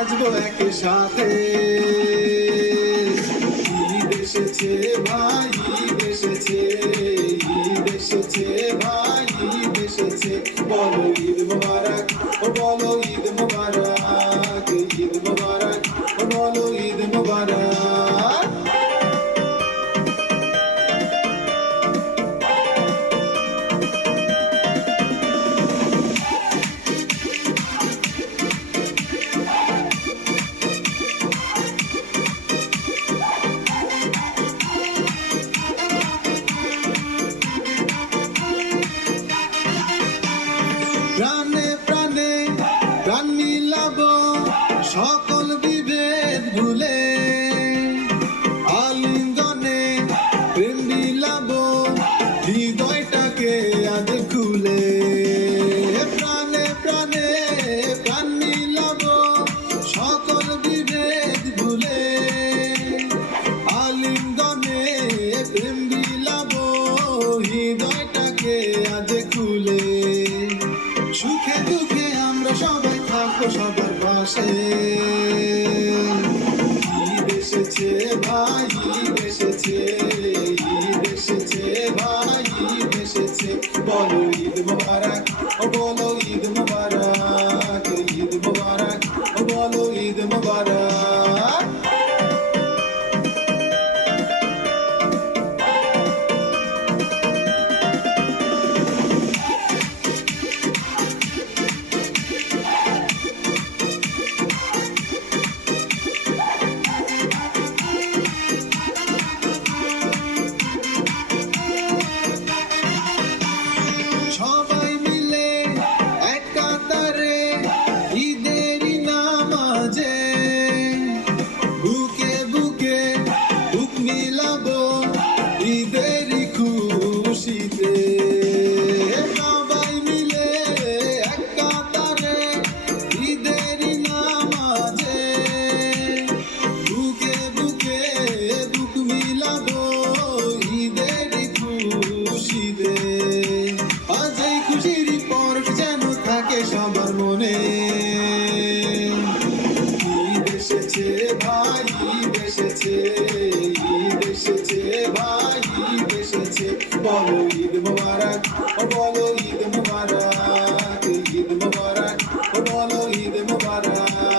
নাচবো একসাথে। ঈদ এসেছে ভাই, ঈদ এসেছে, ঈদ এসেছে ভাই, ঈদ এসেছে। বলো ঈদ মোবারক, ও বলো ঈদ মোবারক, ঈদ মোবারক, ও বলো ঈদ মোবারক। প্রাণে প্রাণে প্রাণ মিলাবো সকল বিভেদ ভুলে, আলিঙ্গনে প্রেম মিলাবো হৃদয়টাকে আজ খুলে। প্রাণে প্রাণে প্রাণ মিলাবো সকল বিভেদ ভুলে, আলিঙ্গনে প্রেম মিলাবো হৃদয়টাকে আজ খুলে। সুখে দুঃখে আমরা সবাই থাকবো সবার পাশে। ঈদ এসেছে ভাই, ঈদ এসেছে, ঈদ এসেছে ভাই, ঈদ এসেছে। বলো ঈদ মোবারক, ও বলো ঈদ মোবারক, ঈদ মোবারক, ও বলো ঈদ মোবারক। সবাই মিলে এক কাতারে ঈদেরই নামাজে, বুকে বুকে বুক মিলাবো ঈদেরই খুশিতে। সবাই মিলে এক কাতারে ঈদেরই নামাজে, বুকে বুকে বুক মিলাবো ঈদেরই খুশিতে। আজ এই খুশির পরশ যেন থাকে সবার মনে। ঈদ এসেছে ভাই, ঈদ এসেছে, ঈদ এসেছে ভাই, ঈদ এসেছে। বলো ঈদ মোবারক, ও বলো ঈদ মোবারক, ঈদ মোবারক, ও বলো ঈদ মোবারক।